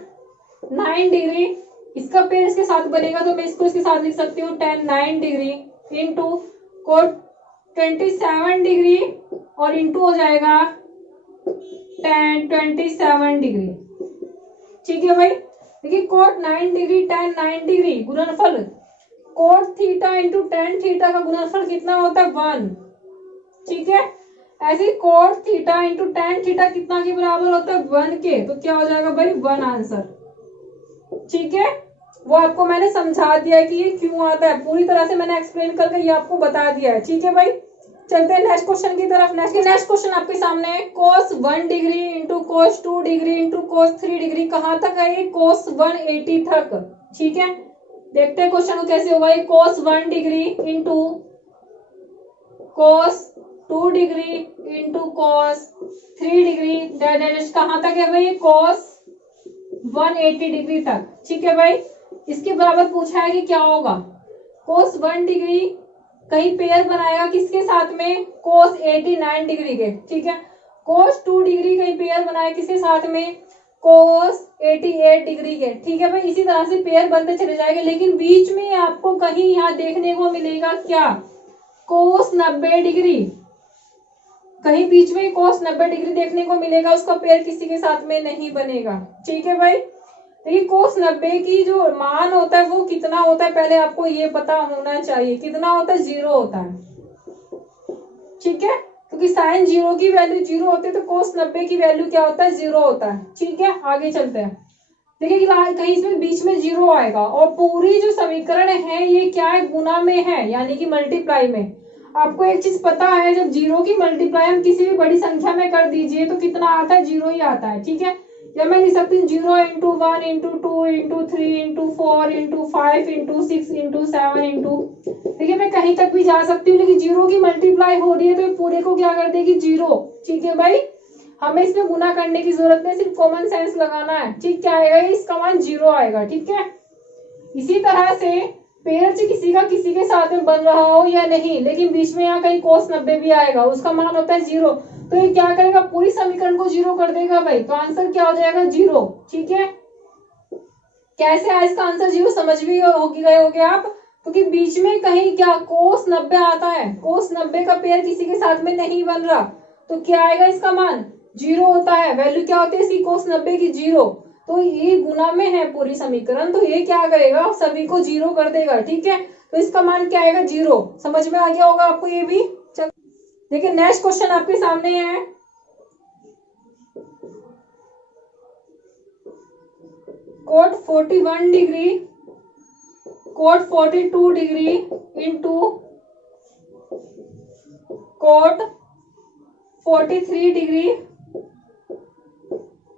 9 डिग्री, इसका पेयर इसके साथ बनेगा तो मैं इसको इसके साथ लिख सकती हूँ tan 9 degree into cot 27 degree और इंटू हो जाएगा tan 27 डिग्री। ठीक है भाई, देखिए cot 9 डिग्री tan 9 डिग्री गुणनफल cot theta into tan theta का गुणनफल कितना होता है, 1। ठीक है, ऐसे cot theta into tan theta कितना के बराबर होता है, 1 के। तो क्या हो जाएगा भाई, 1 आंसर। ठीक है, वो आपको मैंने समझा दिया कि ये क्यों आता है, पूरी तरह से मैंने एक्सप्लेन करके ये आपको बता दिया है। ठीक है भाई, चलते हैं नेक्स्ट क्वेश्चन की तरफ। नेक्स्ट क्वेश्चन आपके सामने है, cos 1 degree into cos 2 degree into cos 3 degree. कहां तक है ये, cos 180 तक। ठीक है, देखते हैं क्वेश्चन को कैसे होगा। ये cos 1 degree into cos 2 degree into cos 3 degree कहां तक है भाई, cos 180 डिग्री तक। ठीक है भाई, इसके बराबर पूछा है कि क्या होगा, cos 1 डिग्री कहीं पेयर बनाएगा किसके साथ में, cos 89 डिग्री के। ठीक है, cos 2 डिग्री कहीं पेयर बनाएगा किसके साथ में, cos 88 डिग्री के। ठीक है भाई, इसी तरह से पेयर बनते चले जाएंगे, लेकिन बीच में आपको कहीं यहाँ देखने को मिलेगा क्या, cos 90 डिग्री। कहीं बीच में cos 90 डिग्री देखने को मिलेगा, उसका पेयर किसी के साथ में नहीं बनेगा। ठीक है भाई, देखिए cos 90 की जो मान होता है वो कितना होता है, पहले आपको ये पता होना चाहिए, कितना होता है, 0 होता है। ठीक है, क्योंकि साइन 0 की वैल्यू 0 होती है, तो cos 90 की वैल्यू क्या होता है, 0 होता है। ठीक है, आगे चलते हैं। देखिए कहीं इसमें बीच में 0 आएगा, और पूरी जो समीकरण है ये क्या है, गुना में है, यानी कि मल्टीप्लाई में। आपको एक चीज पता है, जब 0 की मल्टीप्लाई हम किसी भी बड़ी संख्या में कर दीजिए तो कितना आता है, 0 ही आता है। ठीक है, या मैं लिख सकती हूँ 0 into 1 into 2 into 3 into 4 into 5 into 6 into 7 into, देखिए मैं कहीं तक भी जा सकती हूँ, लेकिन 0 की मल्टीप्लाई हो रही है तो पूरे को क्या कर देगी, 0। ठीक है भाई, हमें इसमें गुना करने की जरूरत नहीं, सिर्फ कॉमन सेंस लगाना है। ठीक, क्या आएगा, इसका मान 0 आएगा। ठीक है, इसी तरह से पेयर किसी का किसी के साथ में बन रहा हो या नहीं, लेकिन बीच में यहाँ कहीं cos 90 भी आएगा, उसका मान होता है 0, तो ये क्या करेगा, पूरी समीकरण को 0 कर देगा भाई। तो आंसर क्या हो जाएगा, 0। ठीक है, कैसे आया इसका आंसर 0, समझ भी गए होगे आप, क्योंकि बीच में कहीं क्या cos 90 आता है, cos 90 का पेयर किसी के साथ में नहीं बन रहा, तो क्या आएगा, इसका मान 0 होता है। वैल्यू क्या होती है इसकी, cos 90 की 0। तो ये गुना में है पूरी समीकरण, तो ये क्या करेगा, सभी को 0 कर देगा। ठीक है, तो इसका मान क्या आएगा, 0। समझ में आ गया होगा आपको ये भी। चल देखिए नेक्स्ट क्वेश्चन आपके सामने है, cot 41 degree cot 42 degree into cot 43 degree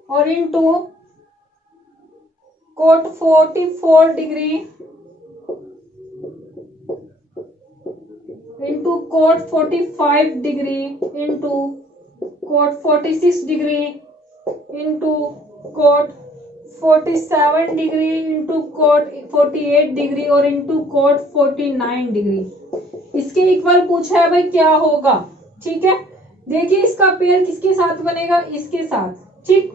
और into cot 44 degree into cot 45 degree into cot 46 degree into cot 47 degree into cot 48 degree और इंटू cot 49 डिग्री। इसके इक्वल पूछा है भाई, क्या होगा। ठीक है, देखिए इसका पेयर किसके साथ बनेगा, इसके साथ। ठीक,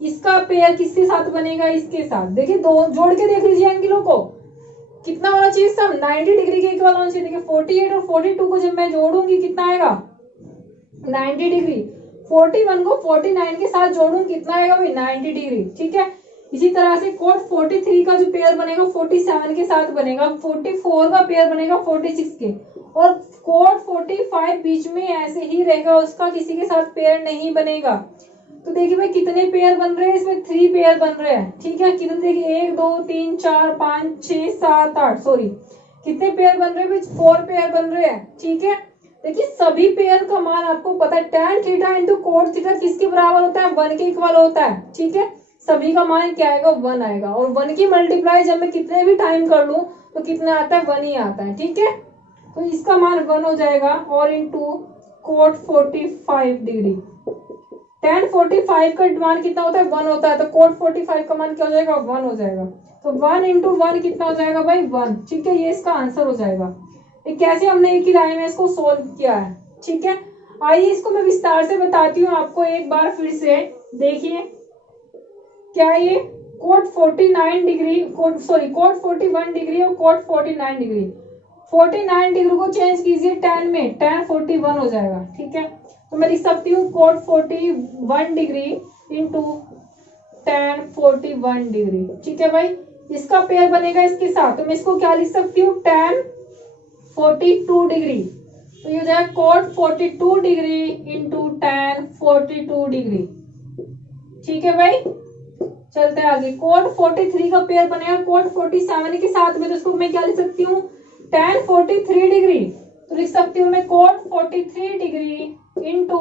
इसका पेयर किसके साथ बनेगा, इसके साथ। देखिए दो जोड़ के देख लीजिए एंगलों को, कितना होना चाहिए, सब 90 डिग्री के इक्वल होना चाहिए। देखिए 48 और 42 को जब मैं जोड़ूंगी कितना आएगा, 90 डिग्री। 41 को 49 के साथ जोड़ूंगी कितना आएगा भाई, 90 डिग्री। ठीक है, इसी तरह से cot 43 का जो पेयर बनेगा 47 के साथ बनेगा, 44 का पेयर बनेगा 46 के, और cot 45 बीच में ऐसे ही रहेगा, उसका किसी के साथ पेयर नहीं बनेगा। तो देखिए भाई कितने पेयर बन रहे हैं, इसमें 3 पेयर बन रहे हैं। ठीक है, कितने, देखिए 1 2 3 4 5 6 7 8, सॉरी कितने पेयर बन रहे हैं, 4 पेयर बन रहे हैं। ठीक है, देखिए सभी पेयर का मान आपको पता है, tan theta into cot theta किसके बराबर होता है, 1 के इक्वल होता है। ठीक है, सभी का मान क्या आएगा, 1 आएगा, और 1 की मल्टीप्लाई जब मैं कितने भी टाइम कर लूं तो कितना आता है, 1 ही आता है। ठीक है, तो इसका मान 1 हो जाएगा, और इंटू कोट 45 डिग्री। tan 45 का मान कितना होता है 1 होता है, तो कोट 45 का मान क्या हो जाएगा 1 हो जाएगा। तो 1 इंटू 1 कितना हो जाएगा भाई 1। ठीक है, ये इसका आंसर हो जाएगा। ये कैसे हमने एक ही लाइन में इसको सोल्व किया है। ठीक है, आइए इसको मैं विस्तार से बताती हूँ आपको एक बार फिर से। देखिए क्या ये कोट 49 डिग्री कोट 41 डिग्री और कोट 49 डिग्री। 49 डिग्री को चेंज कीजिए tan में, tan 41 हो जाएगा। ठीक है, तो मैं लिख सकती हूँ cot 41 degree into tan 41 degree. ठीक है भाई, इसका पेयर बनेगा इसके साथ, तो मैं इसको क्या लिख सकती हूँ tan 42 डिग्री। तो ये हो जाएगा cot 42 degree into tan 42 degree. ठीक है भाई, चलते हैं आगे। कोट 43 का पेयर बनेगा कोट 47 के साथ में, तो इसको मैं क्या लिख सकती हूँ tan 43 डिग्री। तो लिख सकती हूँ मैं cot 43 degree into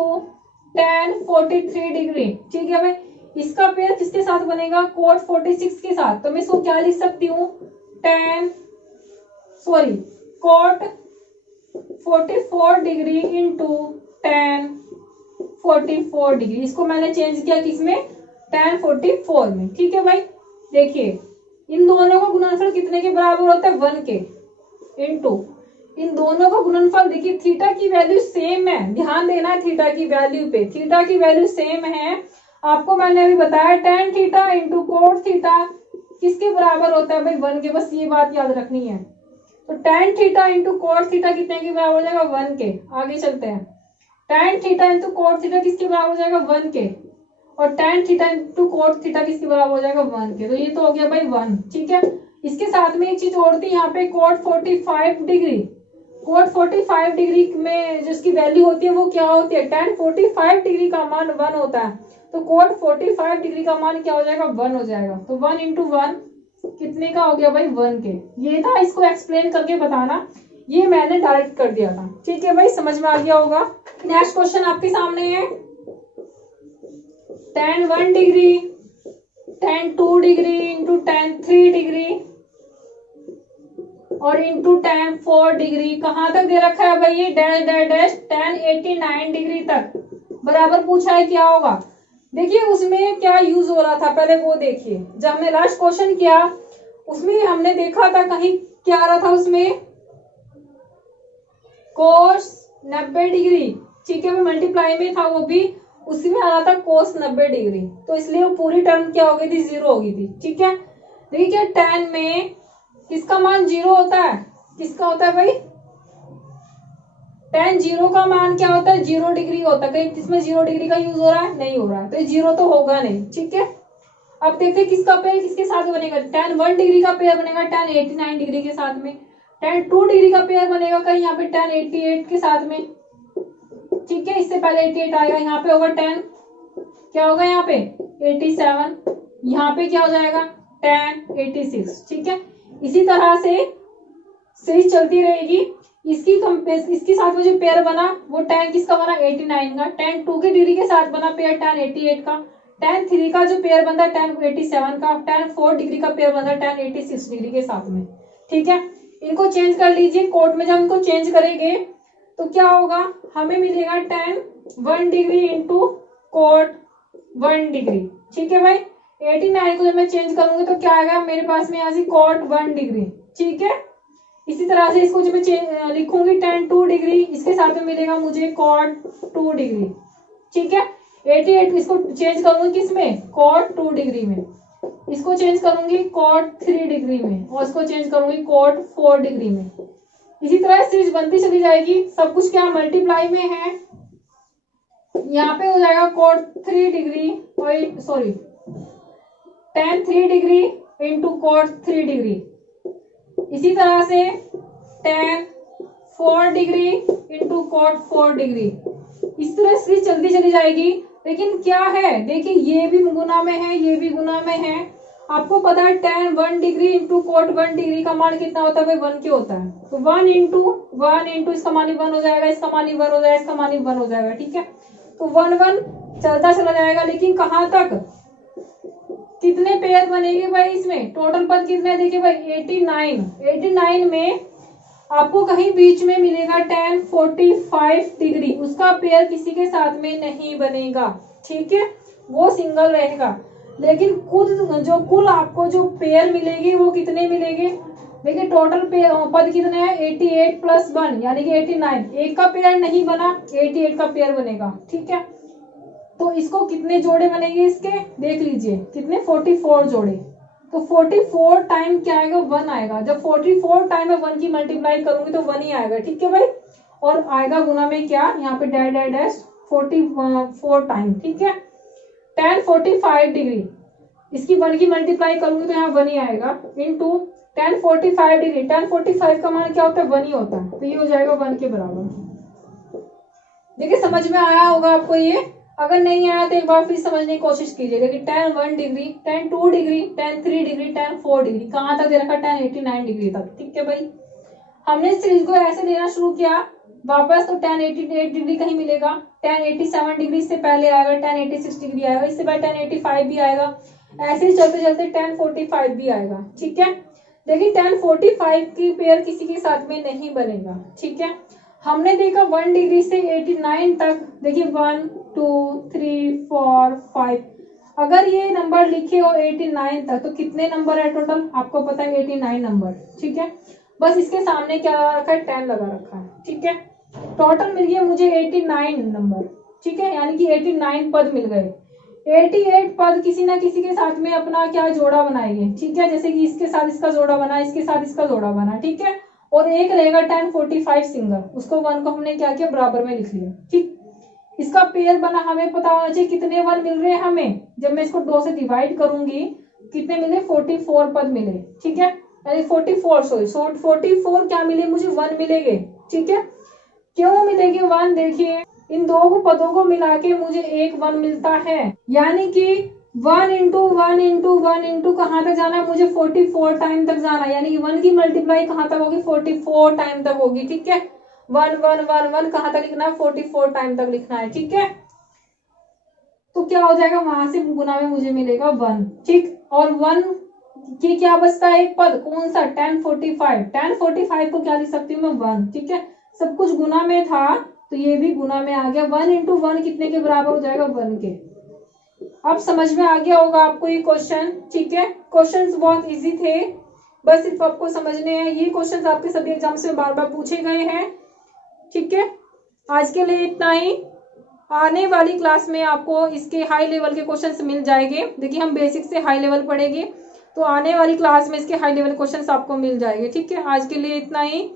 tan 43 degree. ठीक है भाई, इसका पेयर किसके साथ बनेगा कोट 46 के साथ, तो मैं इसको क्या लिख सकती हूँ cot 44 degree into tan 44 degree. इसको मैंने चेंज किया किसमें tan 44 में। ठीक है भाई, देखिए इन दोनों का गुणनफल कितने के बराबर होता है 1 के, इंटू इन दोनों का गुणनफल। देखिए थीटा की वैल्यू सेम है, ध्यान देना है थीटा की वैल्यू पे, थीटा की वैल्यू सेम है। आपको मैंने अभी बताया tan theta into cot theta किसके बराबर होता है भाई 1 के, बस ये बात याद रखनी है। तो tan theta into cot theta कितने के बराबर हो जाएगा 1 के। आगे चलते हैं, tan theta into cot theta किसके बराबर हो जाएगा 1 के, और tan theta into cot theta किसके बराबर हो जाएगा 1 के। तो ये तो हो गया भाई 1। ठीक है, इसके साथ में एक चीज और थी यहाँ पे कोट 45 डिग्री। कोट 45 डिग्री में जिसकी वैल्यू होती है वो क्या होती है tan 45 डिग्री का मान 1 होता है, तो कोट 45 डिग्री का मान क्या हो जाएगा 1 हो जाएगा। तो 1 इंटू 1 कितने का हो गया भाई 1 के। ये था, इसको एक्सप्लेन करके बताना, ये मैंने डायरेक्ट कर दिया था। ठीक है भाई, समझ में आ गया होगा। नेक्स्ट क्वेश्चन आपके सामने है tan 1 degree tan 2 degree into tan 3 degree और इंटू tan 4 डिग्री। कहां तक दे रखा है भाई ये dash dash dash tan 89 degree तक बराबर पूछा है, क्या होगा। देखिए उसमें क्या यूज हो रहा था पहले वो देखिए। जब हमने लास्ट क्वेश्चन किया उसमें हमने देखा था कहीं क्या आ रहा था उसमें कोस 90 डिग्री। ठीक है, मल्टीप्लाई में था वो भी, उसी में आ रहा था कोस 90 डिग्री, तो इसलिए वो पूरी टर्म क्या हो गई थी 0 हो गई थी। ठीक है, देखिए क्या tan में किसका मान 0 होता है, किसका होता है भाई tan 0 का मान क्या होता है 0 डिग्री होता है। कहीं इसमें 0 डिग्री का यूज हो रहा है, नहीं हो रहा है, तो 0 तो होगा नहीं। ठीक है, अब देखते हैं किसका पेयर किसके साथ बनेगा। tan 1 डिग्री का पेयर बनेगा tan 89 डिग्री के साथ में। tan 2 डिग्री का पेयर बनेगा कहीं यहाँ पे tan 88 के साथ में। ठीक है, इससे पहले 88 आएगा, यहाँ पे होगा tan क्या होगा यहाँ पे 87, यहाँ पे क्या हो जाएगा tan 86। ठीक है, इसी तरह से सीरीज चलती रहेगी। इसके साथ में जो पेयर बना वो tan किसका बना 89 का, tan 2 की डिग्री के साथ बना पेयर tan 88 का, tan 3 का जो पेयर बनता tan 87 का, tan 4 डिग्री का पेयर बनता tan 86 डिग्री के साथ में। ठीक है, इनको चेंज कर लीजिए कोट में। जब इनको चेंज करेंगे तो क्या होगा, हमें मिलेगा tan 1 degree into coat 1 degree. ठीक है भाई, 89 को जब मैं चेंज करूंगी तो क्या आएगा मेरे पास में यहाँ से कोट 1 डिग्री। ठीक है, इसी तरह से इसको जब मैं लिखूंगी tan 2 डिग्री, इसके साथ में मिलेगा मुझे कोट 2 डिग्री। ठीक है, 88 इसको चेंज करूंगी किसमें कोट 2 डिग्री में, इसको चेंज करूंगी कोट 3 डिग्री में, और इसको चेंज करूंगी कोट 4 डिग्री में। इसी तरह सीरीज बनती चली जाएगी। सब कुछ क्या मल्टीप्लाई में है, यहाँ पे हो जाएगा cot 3 degree tan 3 degree into cot 3 degree. इसी तरह से tan 4 degree into cot 4 degree. इस तरह से चलती चली जाएगी। लेकिन क्या है देखिए, ये भी गुना में है, ये भी गुना में है। आपको पता है tan 1 degree into coat 1 degree का मान कितना होता है भाई 1 के होता है। तो 1 इंटू इसका मान 1 हो जाएगा, इसका मान 1 हो जाएगा, इसका मान 1 हो जाएगा। ठीक है, तो 1 1 चलता चला जाएगा। लेकिन कहाँ तक, कितने पेयर बनेंगे भाई इसमें, टोटल पद कितने देखिए भाई 89 में आपको कहीं बीच में मिलेगा tan 45 डिग्री, उसका पेयर किसी के साथ में नहीं बनेगा, ठीक है, वो सिंगल रहेगा। लेकिन कुल आपको जो पेयर मिलेगी वो कितने मिलेंगे? देखिए टोटल पद कितने हैं, 88 प्लस 1 यानी कि 89। एक का पेयर नहीं बना, 88 का पेयर बनेगा, ठीक है। तो इसको कितने जोड़े बनेंगे इसके, देख लीजिए कितने, 44 जोड़े। तो 44 टाइम क्या आएगा, 1 आएगा। जब 44 टाइम में 1 की मल्टीप्लाई करूंगी तो 1 ही आएगा, ठीक है भाई। और आएगा गुना में क्या, यहाँ पे डैश डैश डैश 44 टाइम, ठीक है। tan 45 डिग्री, इसकी 1 की मल्टीप्लाई करूंगी तो यहाँ 1 ही आएगा, इनटू tan 45 डिग्री। tan 45 का मान क्या होता है, 1 ही होता है, तो ये हो जाएगा 1 के बराबर। देखिए समझ में आया होगा आपको ये। अगर नहीं आया तो एक बार फिर समझने की कोशिश कीजिए। देखिए tan 1 degree, tan 2 degree, tan 3 degree, tan 4 degree, कहाँ तक दे रखा, tan 89 डिग्री तक, ठीक है भाई। हमने इस सीरीज को ऐसे लेना शुरू किया वापस, तो tan 88 डिग्री कहीं मिलेगा, tan 87 डिग्री इससे पहले आएगा, tan 86 डिग्री आएगा, इससे पहले tan 85 भी आएगा, ऐसे ही चलते चलते tan 45 भी आएगा, ठीक है। लेकिन tan 45 की पेयर किसी के साथ में नहीं बनेगा, ठीक है। हमने देखा 1 डिग्री से 89 तक, देखिए 1 2 3 4 5, अगर ये नंबर लिखे हो 89 तक तो कितने नंबर है टोटल, आपको पता है 89 नंबर, ठीक है। बस इसके सामने क्या लगा रखा है, 10 लगा रखा है, ठीक है। टोटल मिल गया मुझे 89 नंबर, ठीक है, यानी कि 89 पद मिल गए। 88 पद किसी ना किसी के साथ में अपना क्या जोड़ा बनाएंगे, ठीक है, जैसे कि इसके साथ इसका जोड़ा बना, इसके साथ इसका जोड़ा बना, ठीक है। और एक रहेगा tan 45 सिंगल, उसको 1 को हमने क्या किया, बराबर में लिख लिया, ठीक। इसका पेयर बना, हमें पता होना चाहिए कितने 1 मिल रहे हैं हमें। जब मैं इसको 2 से डिवाइड करूंगी कितने मिले, 44 पद मिले, ठीक है, यानी 44 क्या मिले मुझे, 1 मिलेंगे, ठीक है। क्यों मिलेंगे 1, देखिए इन दो पदों को मिला के मुझे एक 1 मिलता है, यानी कि 1 इंटू 1 इंटू 1 इंटू कहाँ तक जाना है मुझे, 44 टाइम तक जाना है, यानी कि 1 की मल्टीप्लाई कहाँ तक होगी, 44 टाइम तक होगी, ठीक है। 1 1 1 1 कहाँ तक लिखना है, 44 टाइम तक लिखना है, ठीक है। तो क्या हो जाएगा, वहां से गुना में मुझे मिलेगा 1, ठीक। और 1 की क्या बचता है, एक पद, कौन सा, tan 45 को क्या लिख सकती हूँ मैं, 1, ठीक है। सब कुछ गुना में था तो ये भी गुना में आ गया। 1 इंटू 1 कितने के बराबर हो जाएगा, 1 के। अब समझ में आ गया होगा आपको ये क्वेश्चन, ठीक है। क्वेश्चंस बहुत इजी थे, बस सिर्फ आपको समझने हैं। ये क्वेश्चंस आपके सभी एग्जाम्स में बार बार पूछे गए हैं, ठीक है। आज के लिए इतना ही। आने वाली क्लास में आपको इसके हाई लेवल के क्वेश्चंस मिल जाएंगे। देखिए हम बेसिक से हाई लेवल पढ़ेंगे, तो आने वाली क्लास में इसके हाई लेवल क्वेश्चंस आपको मिल जाएंगे, ठीक है। आज के लिए इतना ही।